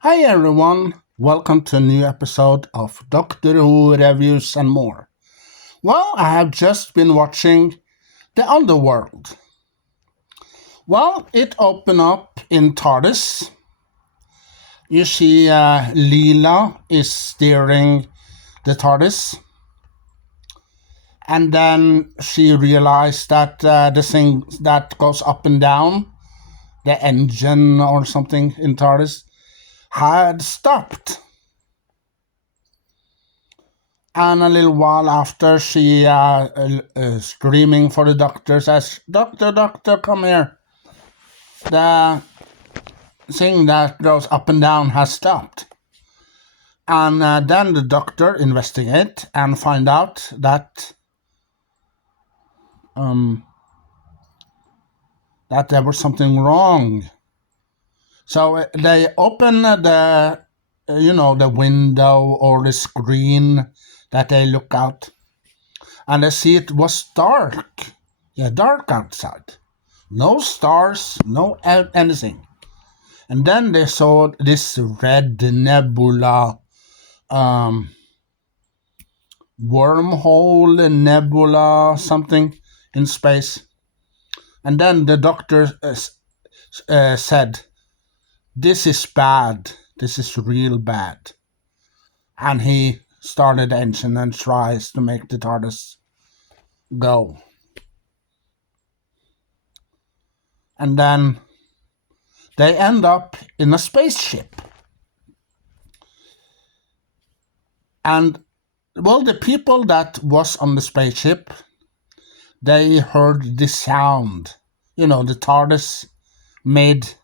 Hi everyone, welcome to a new episode of Doctor Who Reviews and More. Well, I have just been watching The Underworld. Well, it opened up in TARDIS. You see, Leela is steering the TARDIS, and then she realized that the thing that goes up and down, the engine or something in TARDIS, had stopped. And a little while after, she screaming for the doctor, says, "Doctor, doctor, come here. The thing that goes up and down has stopped." And then the doctor investigate and find out that that there was something wrong. So they open the window or the screen that they look out, and they see it was dark. Yeah, dark outside. No stars, no anything. And then they saw this red nebula, wormhole nebula, something in space. And then the doctor said, "This is bad. This is real bad." And he started the engine and tries to make the TARDIS go. And then they end up in a spaceship. And, well, the people that was on the spaceship, they heard the sound. The TARDIS made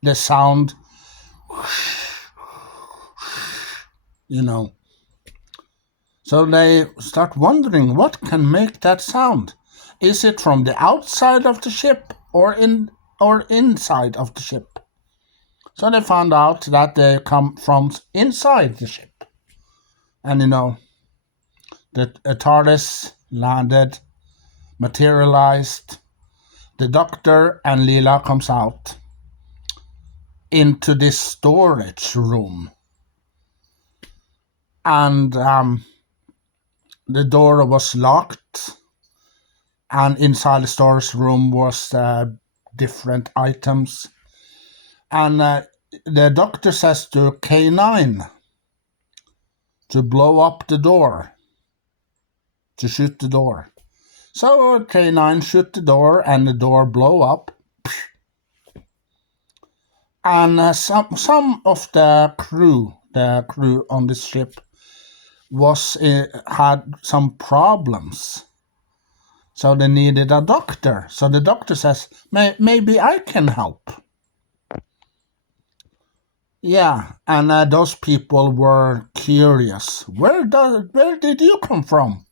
the sound, So they start wondering what can make that sound. Is it from the outside of the ship or inside of the ship? So they found out that they come from inside the ship. And the TARDIS landed, materialized. The doctor and Leela comes out into this storage room. And the door was locked. And inside the storage room was different items. And the doctor says to K9 to blow up the door, to shoot the door. So K9 shoot the door, and the door blow up. And some of the crew on this ship had some problems. So they needed a doctor. So the doctor says, maybe I can help. Yeah, and those people were curious. Where did you come from?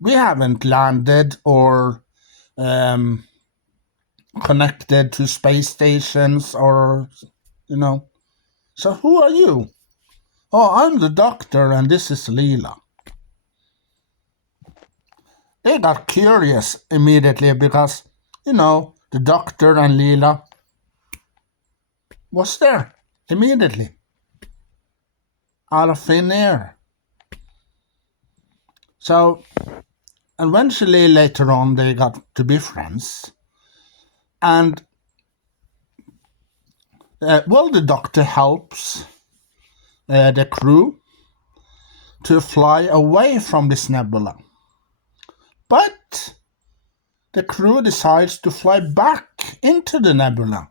We haven't landed or connected to space stations or. So who are you? Oh, I'm the doctor, and this is Leela. They got curious immediately because, the doctor and Leela was there immediately, out of thin air. So, eventually, later on, they got to be friends. And, the doctor helps the crew to fly away from this nebula. But the crew decides to fly back into the nebula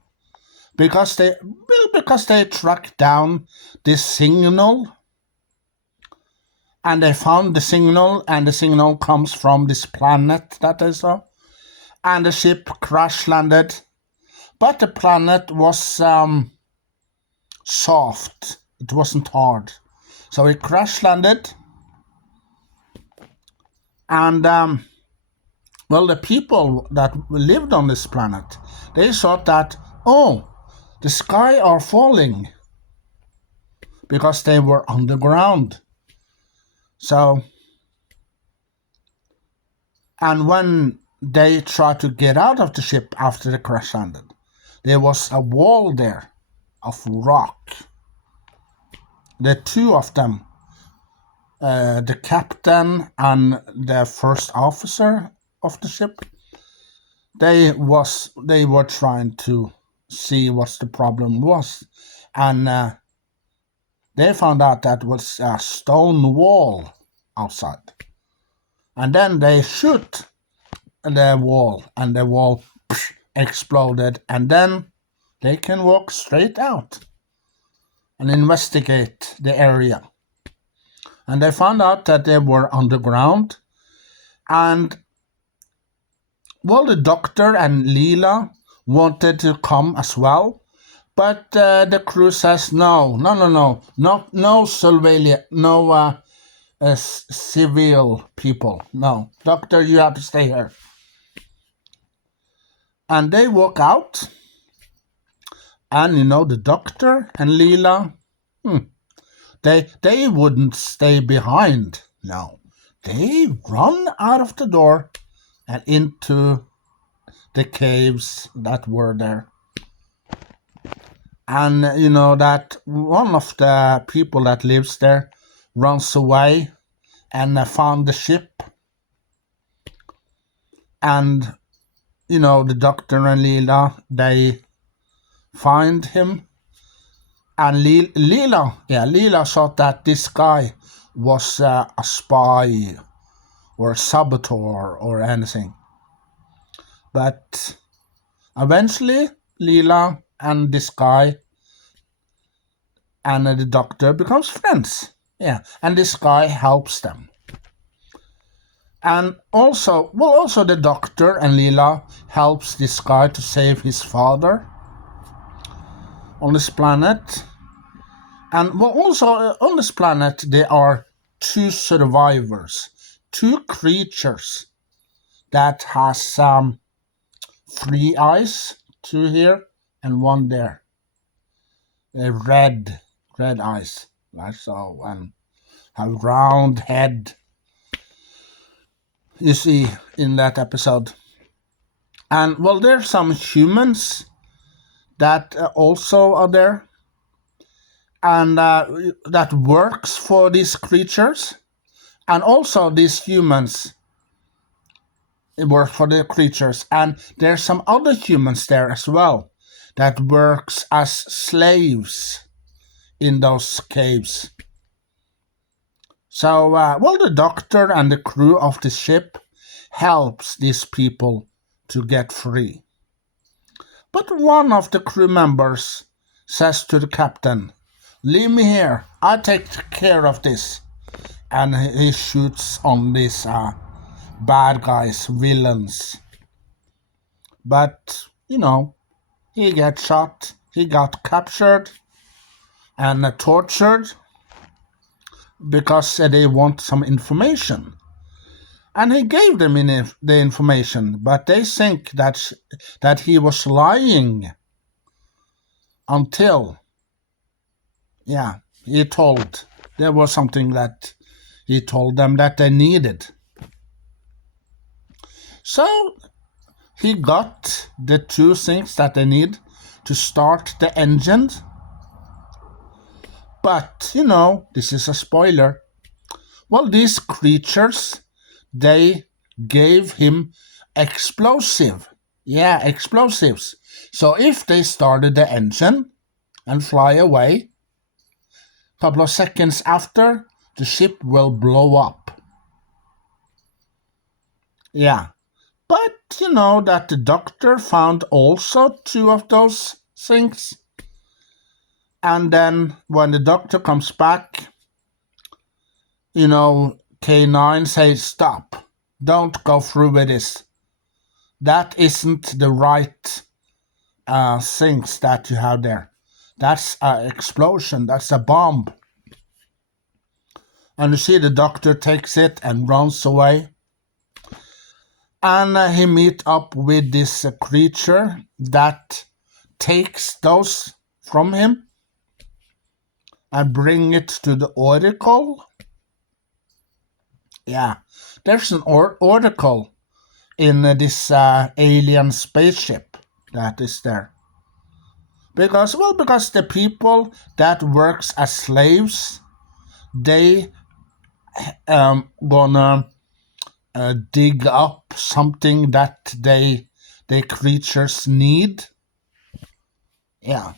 because they tracked down this signal, and they found the signal, and the signal comes from this planet that they saw, and the ship crash landed, but the planet was soft. It wasn't hard, so it crash landed, and the people that lived on this planet, they thought that, the sky are falling, because they were underground. So, and when they tried to get out of the ship after the crash landed, there was a wall there of rock. the two of them, the captain and the first officer of the ship, they were trying to see what the problem was, and they found out that was a stone wall outside, and then they shoot the wall, and the wall exploded, and then they can walk straight out and investigate the area. And they found out that they were underground, and well, the doctor and Leela wanted to come as well, but the crew says no civilian, no civil people, no, doctor, you have to stay here. And they walk out, and the doctor and Leela, they wouldn't stay behind. No, they run out of the door and into the caves that were there. And that one of the people that lives there runs away and found the ship. And the doctor and Leela, they find him. And Leela thought that this guy was a spy or a saboteur or anything. But eventually, Leela and this guy and the doctor becomes friends. Yeah, and this guy helps them. And also the doctor and Leela helps this guy to save his father on this planet. And also on this planet there are two survivors, two creatures that has 3 eyes, 2 here and 1 there. Red eyes, like so, and have round head. You see in that episode. And well, there's some humans that also are there, and that works for these creatures, and also these humans work for the creatures, and there's some other humans there as well that works as slaves in those caves. So, the doctor and the crew of the ship helps these people to get free. But one of the crew members says to the captain, "Leave me here, I take care of this." And he shoots on these bad guys, villains. But, he gets shot, he got captured and tortured because they want some information. And he gave them the information, but they think that he was lying until, he told. There was something that he told them that they needed. So he got the 2 things that they need to start the engine. But, this is a spoiler. Well, these creatures, they gave him explosives. So if they started the engine and fly away, a couple of seconds after, the ship will blow up. Yeah. But, that the doctor found also 2 of those things. And then when the doctor comes back, K9 says, "Stop. Don't go through with this. That isn't the right things that you have there. That's an explosion. That's a bomb." And you see the doctor takes it and runs away. And he meets up with this creature that takes those from him and bring it to the Oracle. Yeah, there's an Oracle in this alien spaceship that is there. because the people that works as slaves, they gonna dig up something that the creatures need. Yeah.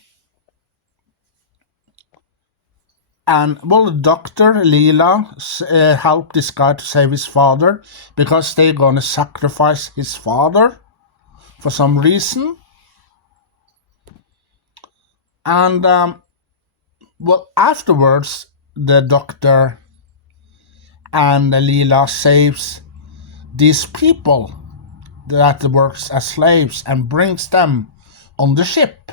And well, Dr. Leela helped this guy to save his father because they're gonna sacrifice his father for some reason. And well, afterwards, the doctor and Leela saves these people that works as slaves and brings them on the ship.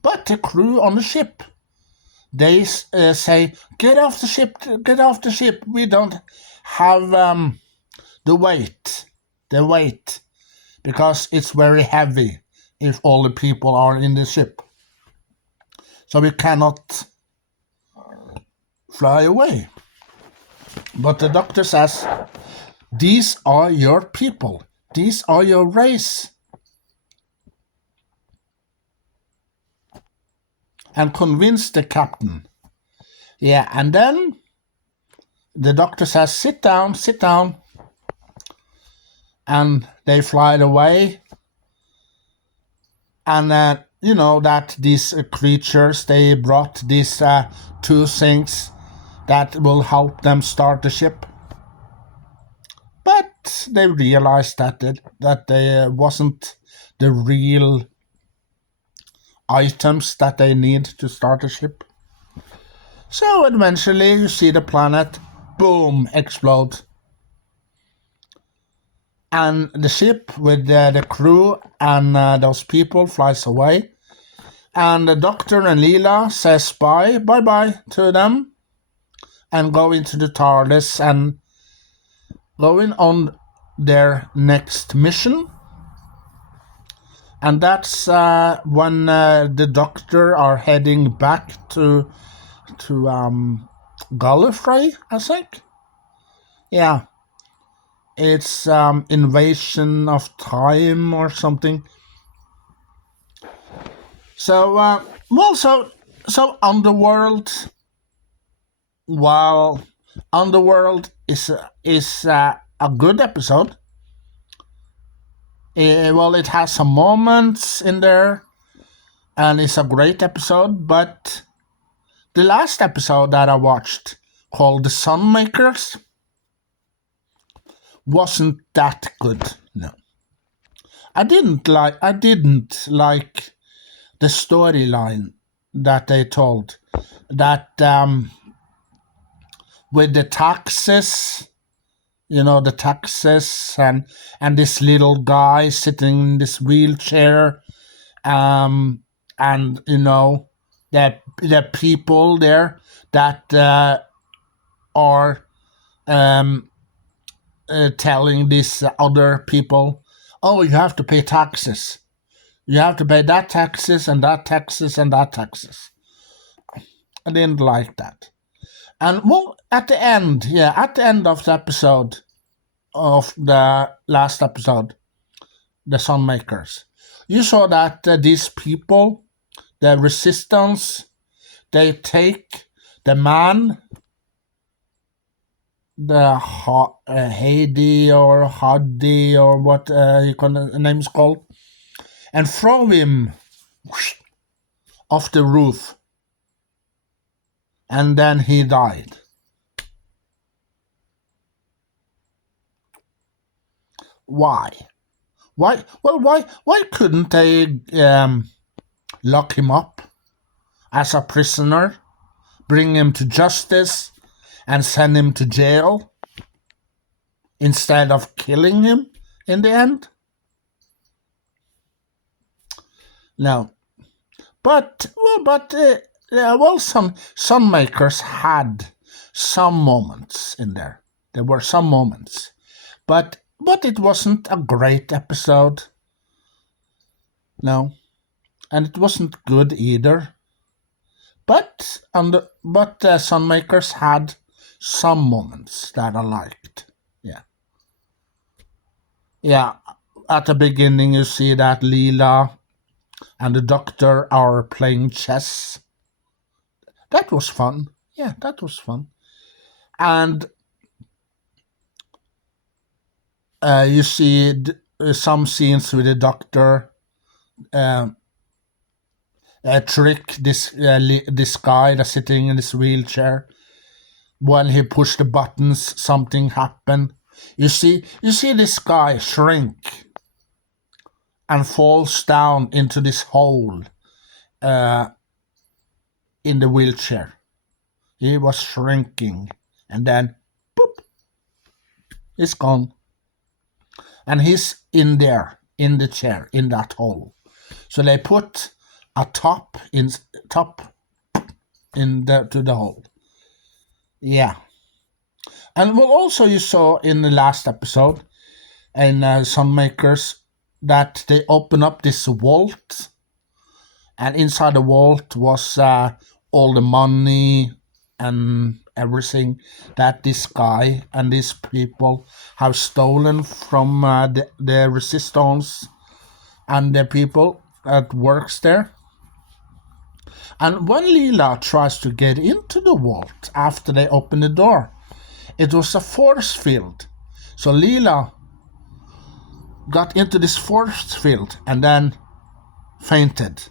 But the crew on the ship, they say, get off the ship, get off the ship. We don't have the weight, because it's very heavy if all the people are in the ship. So we cannot fly away. But the doctor says, these are your people. These are your race. And convince the captain. Yeah, and then the doctor says, sit down. And they fly away. And you know that these creatures, they brought these two things that will help them start the ship. But they realized that they wasn't the real items that they need to start a ship. So eventually you see the planet, boom, explode. And the ship with the crew and those people flies away. And the doctor and Leela says bye to them and go into the TARDIS and going on their next mission. And that's when the doctor are heading back to Gallifrey, I think. Yeah. It's Invasion of Time or something. So, so Underworld. Well, Underworld is a good episode. Well, it has some moments in there, and it's a great episode. But the last episode that I watched, called The Sunmakers, wasn't that good. No, I didn't like the storyline that they told. That with the taxes, the taxes and this little guy sitting in this wheelchair, and the people there that are telling these other people, oh, you have to pay taxes. You have to pay that taxes and that taxes and that taxes. I didn't like that. And well, at the end of the episode, of the last episode, the Sunmakers, you saw that these people, the resistance, they take the man, the Hadi or Hadi or what name is called, and throw him off the roof. And then he died. Why? Why? Well, why couldn't they lock him up as a prisoner, bring him to justice, and send him to jail instead of killing him in the end? No. But some Sunmakers had some moments in there. There were some moments, but it wasn't a great episode. No, and it wasn't good either. But Sunmakers had some moments that I liked. Yeah. At the beginning, you see that Leela and the doctor are playing chess. That was fun. Yeah, that was fun. And you see some scenes with the doctor trick this guy that's sitting in this wheelchair. When he pushed the buttons, something happened. You see this guy shrink and falls down into this hole in the wheelchair. He was shrinking, and then boop, it's gone. And he's in there, in the chair, in that hole. So they put a top into the hole. Yeah. And what also you saw in the last episode in Sunmakers, that they open up this vault, and inside the vault was all the money and everything that this guy and these people have stolen from the resistance and the people that works there. And when Leela tries to get into the vault after they open the door, it was a force field. So Leela got into this force field and then fainted.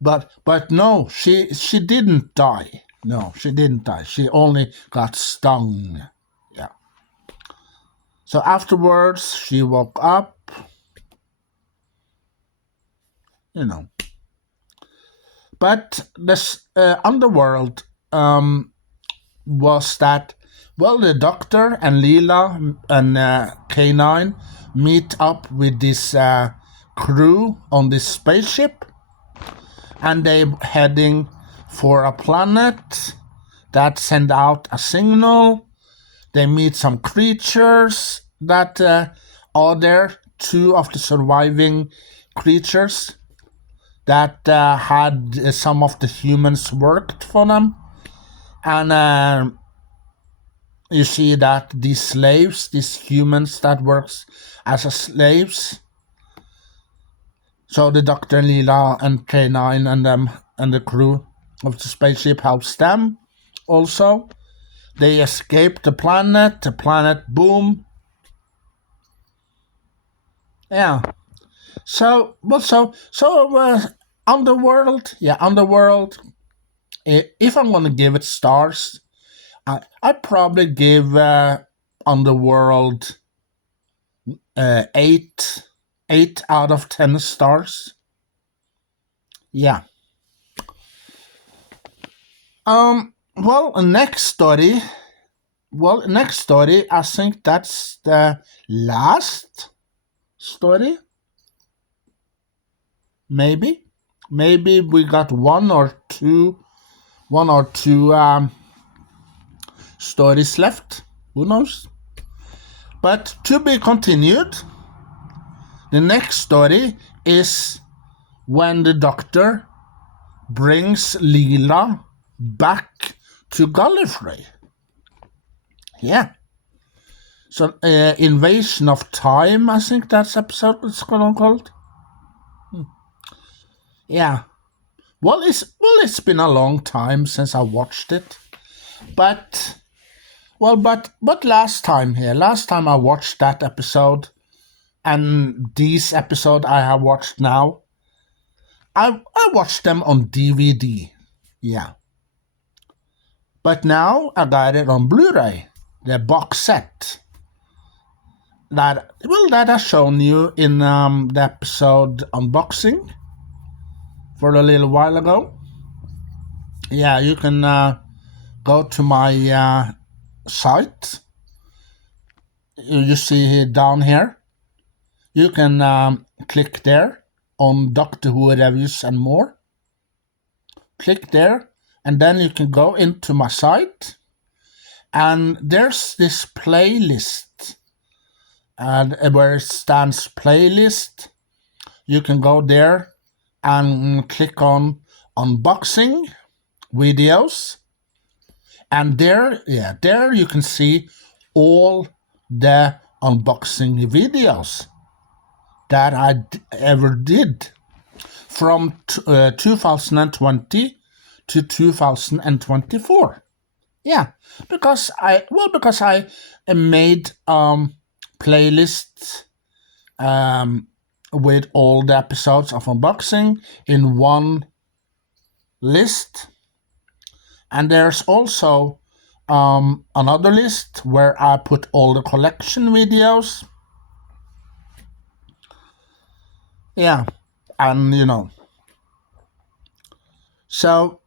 But no, she didn't die. No, she didn't die. She only got stung. Yeah. So afterwards, she woke up. You know. But this Underworld was that, well, the doctor and Leela and K9 meet up with this crew on this spaceship, and they're heading for a planet that send out a signal. They meet some creatures that are there, 2 of the surviving creatures that had some of the humans worked for them. And you see that these slaves, these humans that works as slaves, so the Doctor, Leela, and K9 and them and the crew of the spaceship helps them also. They escape the planet, boom. Yeah. So Underworld, Underworld. If I'm gonna give it stars, I'd probably give Underworld 8 out of 10 stars. Yeah. Well, next story, I think that's the last story. Maybe we got one or two stories left. Who knows? But to be continued. The next story is when the Doctor brings Leela back to Gallifrey. Yeah. So, Invasion of Time, I think that's episode it's called. Yeah. Well, it's been a long time since I watched it. But last time I watched that episode, and this episode I have watched now, I watched them on DVD. Yeah. But now I got it on Blu-ray, the box set. That I've shown you in the episode unboxing for a little while ago. Yeah, you can go to my site. You see here down here. You can click there on Doctor Who reviews and more. Click there, and then you can go into my site, and there's this playlist, and where it stands playlist. You can go there and click on unboxing videos, and there you can see all the unboxing videos. that I ever did from 2020 to 2024. Yeah, because I made playlists with all the episodes of unboxing in one list, and there's also another list where I put all the collection videos. Yeah, and so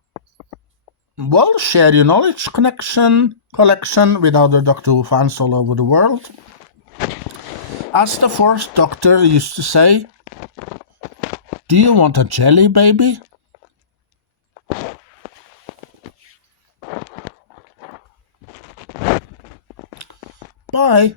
share your knowledge collection with other Doctor Who fans all over the world. As the fourth Doctor used to say, do you want a jelly baby? Bye.